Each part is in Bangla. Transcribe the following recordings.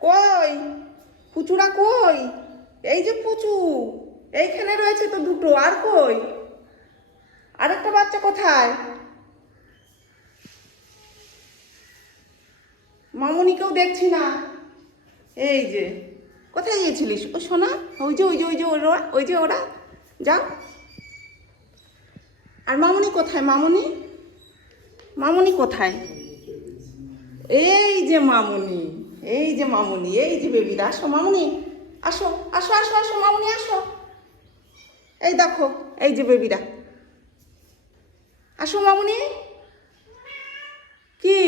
কই? পুচুরা কই? এই যে পুচু, এইখানে রয়েছে তো দুটো, আর কই? আরেকটা বাচ্চা কোথায়? মামুনিকেও দেখছি না। এই যে, কোথায় গিয়েছিলিস? ও সোনা, ওই যে ওই যে ওই যে, ওরা, ওই যে ওরা, যাও। আর মামুনি কোথায়? মামুনি? মামুনি কোথায়? এই যে মামুনি। এই যে মামুনি, এই যে বেবিরা, আসো মামুনি, আসো আসো আসো আসো, মামুনি, আসো। এই দেখো, এই যে বেবিরা। আসো মামুনি। কি?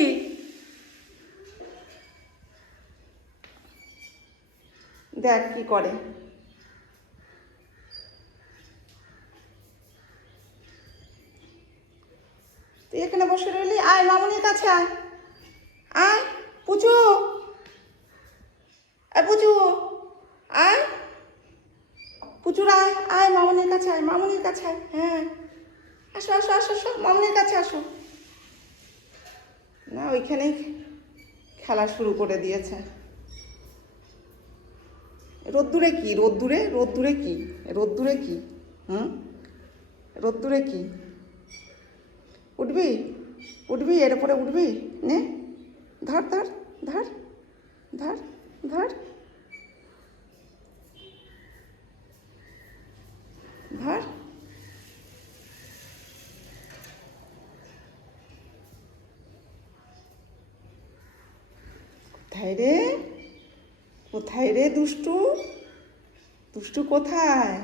দেখ কি করে। তুই এখানে বসে রইলি? আয়, মামুনির কাছে আয়। আয়, পুচু আয় পুচু আয় পুচুর আয় আয় মামুনির কাছে, আয়, মামুনির কাছে, আয়। হ্যাঁ। আসো আসো আসো আসো, মামুনির কাছে আসো। না, ওইখানেই খেলা শুরু করে দিয়েছে। রোদ্দুরে কি? রোদ্দুরে? রোদ্দুরে কি? রোদ্দুরে কি? হুম? রোদ্দুরে কি? উঠবি? উঠবি এর উপরে উঠবি? নে। ধর ধর ধর। ধর ধর। ধর কোথায় রে? কোথায় রে দুষ্টু? দুষ্টু কোথায়?